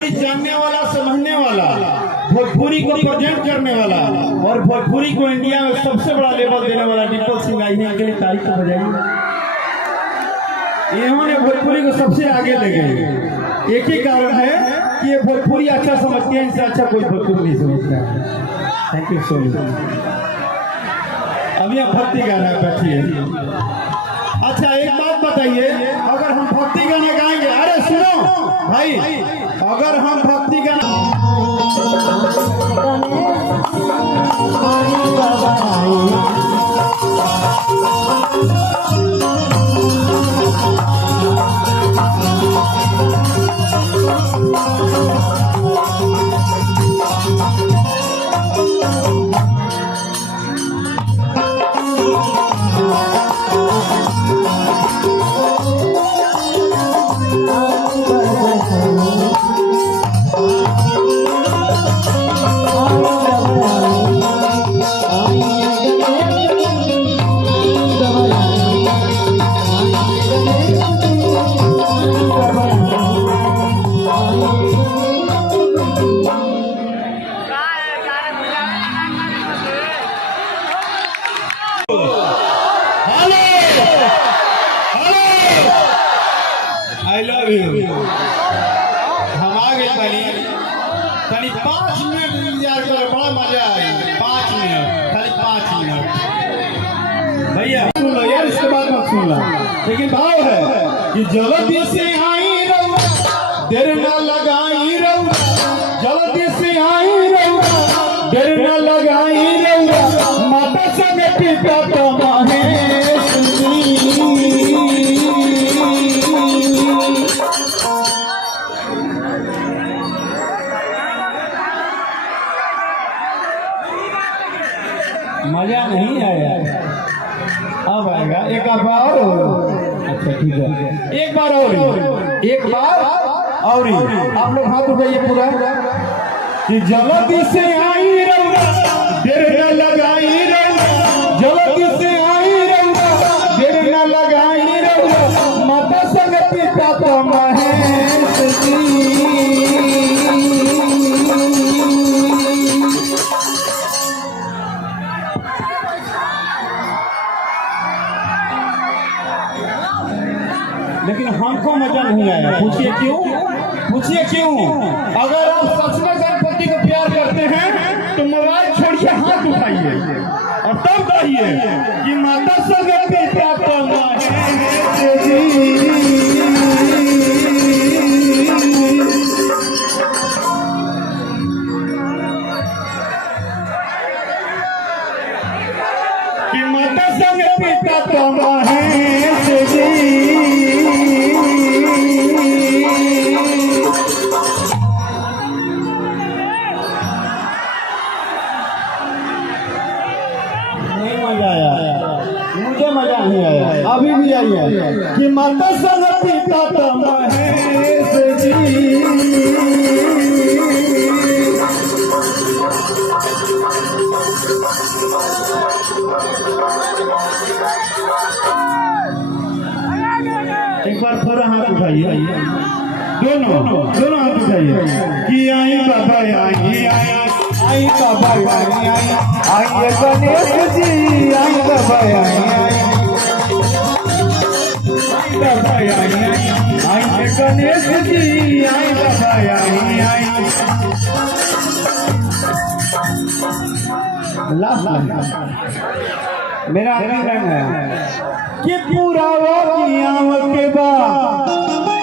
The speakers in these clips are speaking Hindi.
जानने वाला, समझने वाला, भोजपुरी को प्रेजेंट करने वाला और भोजपुरी को इंडिया में सबसे बड़ा लेवल देने वाला डिम्पल सिंह आई है। अगली तारीख को बजाइए। इन्होंने भोजपुरी को सबसे आगे ले गए। एक ही कारण है कि ये भोजपुरी अच्छा समझते हैं, इनसे अच्छा कोई भोजपुरी नहीं समझता। Thank you so much. अभी आप भक्ति गाना बैठिए। अच्छा एक बात बताइए, अगर हम भक्ति गाना गाएंगे, अरे सुनो भाई, अगर हम भक्ति गाना I love you। हम आ गए खाली 5 मिनट इंतजार करो, बड़ा मजा आएगा। 5 मिनट, खाली 5 मिनट भैया सुन लो यार, इसके बाद मत सुन लो। लेकिन भाव है कि जल्दी से आई रउआ, देर न लगाई रउआ, जल्दी से आई रउआ, देर न लगाई रउआ, माता संग पिता कमाहे मजा नहीं आया। अब आएगा एक बार और। अच्छा ठीक है, एक बार और, एक बार और। आप लोग हाथ उठाइए पूरा कि जल्दी से आई रउआ, देर न लगाई रउआ, जल्दी से आई रउआ, देर न लगाई रउआ, माता संग पिता कमाहे जी। लेकिन हमको मजा नहीं आया। पूछिए क्यों? पूछिए क्यों? अगर आप सच में गणपति को प्यार करते हैं तो मोबाइल छोड़िए, हाथ उठाइए और तब कहिए कि माता संग पिता कमाहे जी। कि माता संग पिता कमाहे जी। मुझे मजा नहीं आया, अभी भी आइए कि माता संग पिता कमाहे जी। एक बार थोड़ा हाथ उठाइए, दोनों हाथ उठाइए कि आई बाबा आई आई बाबा आई आई गणेश जी, आई बाबा आई बाबा आई गणेश जी, आई बाबा आई। मेरा रंग है कि पूरा के बाद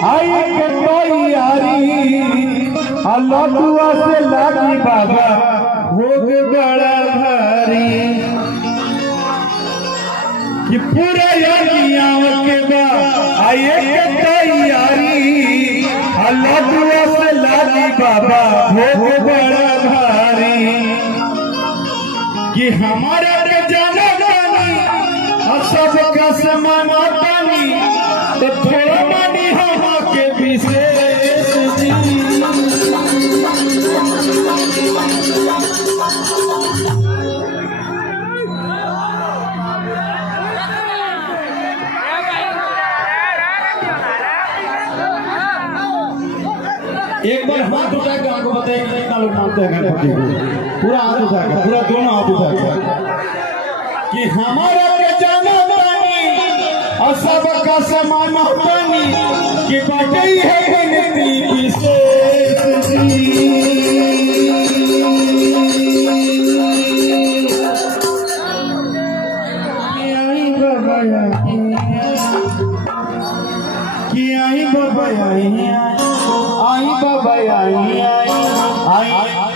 आई के कोई यारी, लडुआ से लागी बाबा भोग बड़ा भारी। कि पूरा के बाद आई के तैयारी, लडुआ से लागी बाबा भोग बड़ा भारी। कि हमारा जाना सबका समान पानी, तो थोड़ा मानी हम के विशेष जी। एक बार हाथ हाथ उठा के हमको बताइए कि कितना लोग मानते हैं गणपति को। पूरा हाथ उठा के, पूरा दोनों हाथ उठा के कि हमारा के जाना तानी और सबका समान तानी कि बाटे है गणपति विशेष जी। आई बाबा आई बाबा आई